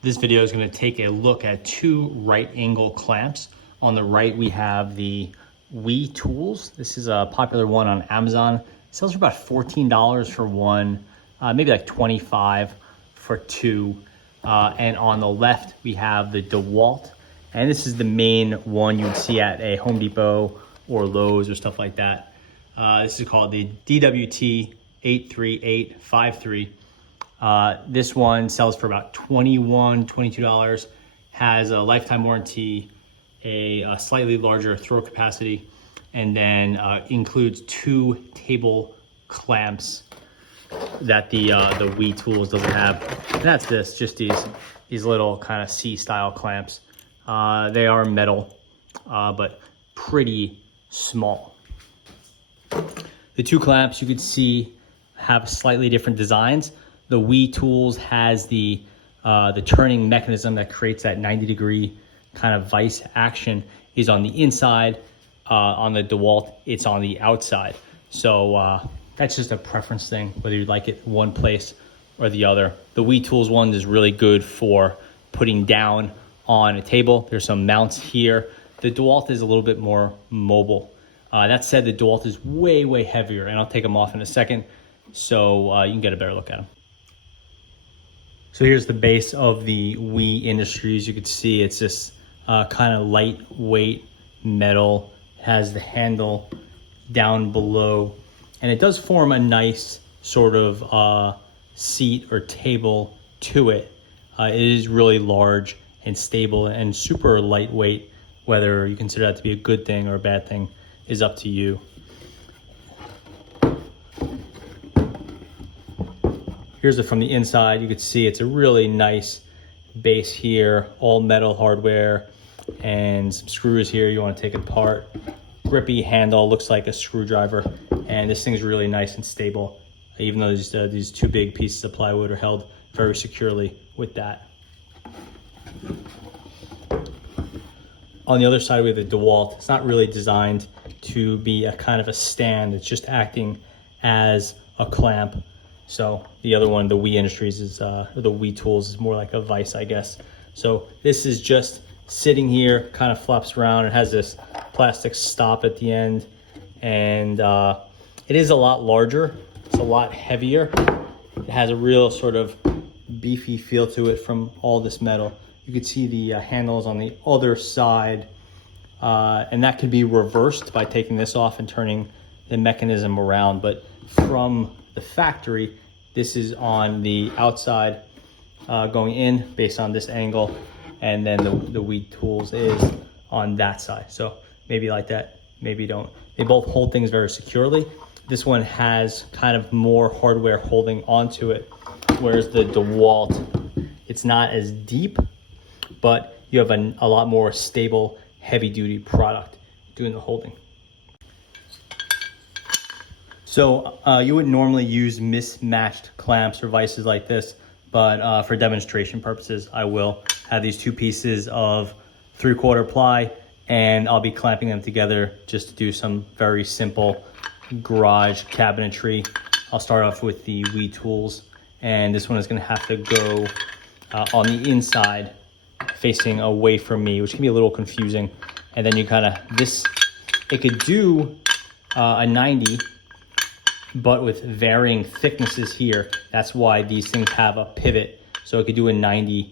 This video is going to take a look at two right angle clamps. On the right, we have the Wii Tools. This is a popular one on Amazon. It sells for about $14 for one, maybe like $25 for two. And on the left, we have the Dewalt. And this is the main one you would see at a Home Depot or Lowe's or stuff like that. This is called the DWT 83853. This one sells for about $22, has a lifetime warranty, a slightly larger throw capacity, and then includes two table clamps that the Wii Tools doesn't have. And that's just these little kind of C-style clamps. They are metal, but pretty small. The two clamps you could see have slightly different designs. The Wii Tools has the turning mechanism that creates that 90-degree kind of vise action is on the inside. On the Dewalt, it's on the outside. So that's just a preference thing, whether you like it one place or the other. The Wii Tools one is really good for putting down on a table. There's some mounts here. The Dewalt is a little bit more mobile. That said, the Dewalt is way, way heavier, and I'll take them off in a second so you can get a better look at them. So here's the base of the Wii Industries. You can see it's this kind of lightweight metal. It has the handle down below, and it does form a nice sort of seat or table to it. It is really large and stable and super lightweight. Whether you consider that to be a good thing or a bad thing is up to you. Here's it from the inside. You can see it's a really nice base here, all metal hardware and some screws here you want to take apart. Grippy handle, looks like a screwdriver, and this thing's really nice and stable, even though these two big pieces of plywood are held very securely with that. On the other side, we have the Dewalt. It's not really designed to be a kind of a stand. It's just acting as a clamp. So the other one, the Wii Industries, is or the Wii Tools, is more like a vise, I guess. So this is just sitting here, kind of flops around. It has this plastic stop at the end, and it is a lot larger. It's a lot heavier. It has a real sort of beefy feel to it from all this metal. You can see the handles on the other side, and that could be reversed by taking this off and turning the mechanism around. But from the factory, this is on the outside going in based on this angle, and then the Wii Tools is on that side. So maybe like that, maybe don't. They both hold things very securely. This one has kind of more hardware holding onto it, whereas the Dewalt, it's not as deep, but you have a lot more stable, heavy-duty product doing the holding. So you wouldn't normally use mismatched clamps or vices like this, but for demonstration purposes, I will have these two pieces of 3/4 ply, and I'll be clamping them together just to do some very simple garage cabinetry. I'll start off with the Wii Tools, and this one is going to have to go on the inside facing away from me, which can be a little confusing. And then you kind of, it could do a 90, but with varying thicknesses here. That's why these things have a pivot. So it could do a 90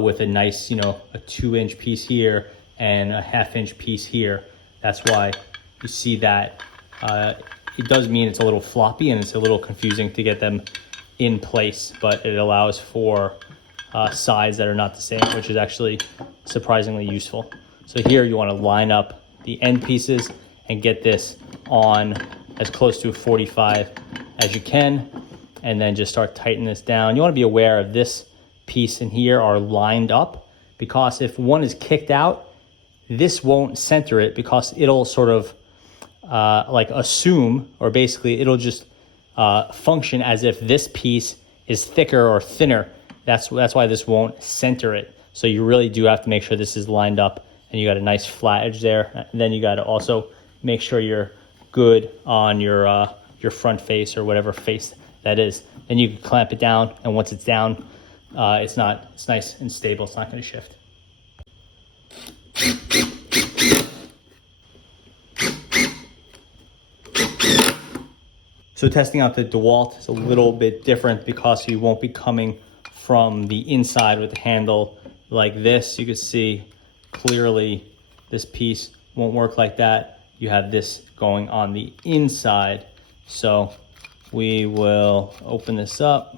with a nice, a 2-inch piece here and a 1/2-inch piece here. That's why you see that. It does mean it's a little floppy and it's a little confusing to get them in place, but it allows for sides that are not the same, which is actually surprisingly useful. So here you want to line up the end pieces and get this on as close to 45 as you can, and then just start tightening this down. You want to be aware of this piece in here are lined up, because if one is kicked out, this won't center it, because it'll sort of like assume, or basically it'll just function as if this piece is thicker or thinner. That's why this won't center it. So you really do have to make sure this is lined up and you got a nice flat edge there. And then you got to also make sure you're good on your front face or whatever face that is. Then you can clamp it down, and once it's down, it's nice and stable. It's not going to shift. So testing out the Dewalt is a little bit different because you won't be coming from the inside with the handle like this. You can see clearly this piece won't work like that. You have this going on the inside. So we will open this up,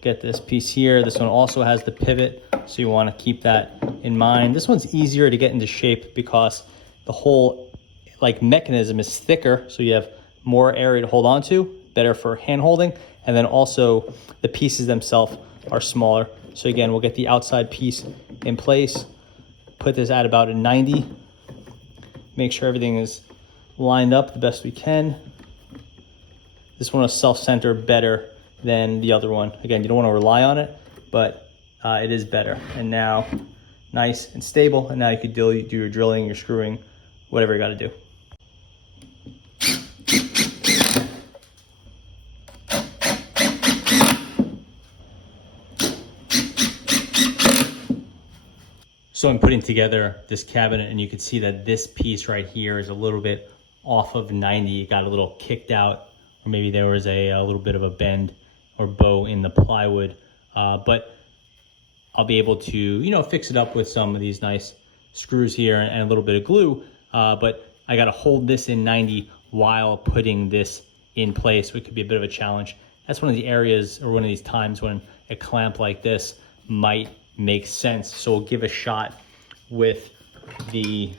get this piece here. This one also has the pivot, so you want to keep that in mind. This one's easier to get into shape because the whole mechanism is thicker, so you have more area to hold on to, better for hand holding, and then also the pieces themselves are smaller. So again, we'll get the outside piece in place, put this at about a 90, make sure everything is lined up the best we can. This one is self-center better than the other one. Again, you don't want to rely on it, but it is better. And now nice and stable, and now you can do your drilling, your screwing, whatever you got to do. So I'm putting together this cabinet, and you can see that this piece right here is a little bit off of 90. It got a little kicked out, or maybe there was a little bit of a bend or bow in the plywood. But I'll be able to, fix it up with some of these nice screws here and a little bit of glue. But I got to hold this in 90 while putting this in place, which could be a bit of a challenge. That's one of the areas, or one of these times, when a clamp like this might make sense. So we'll give a shot with the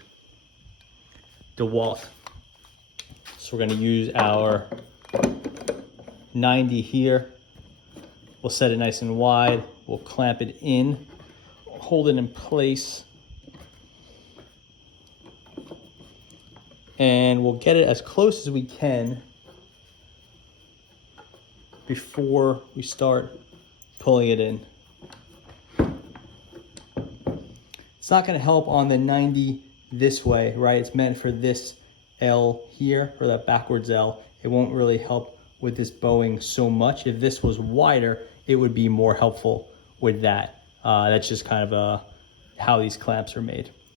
Dewalt. So we're going to use our 90 here. We'll set it nice and wide. We'll clamp it in, hold it in place, and we'll get it as close as we can before we start pulling it in. It's not going to help on the 90 this way, right? It's meant for this L here, or that backwards L. It won't really help with this bowing so much. If this was wider, it would be more helpful with that. That's just kind of how these clamps are made.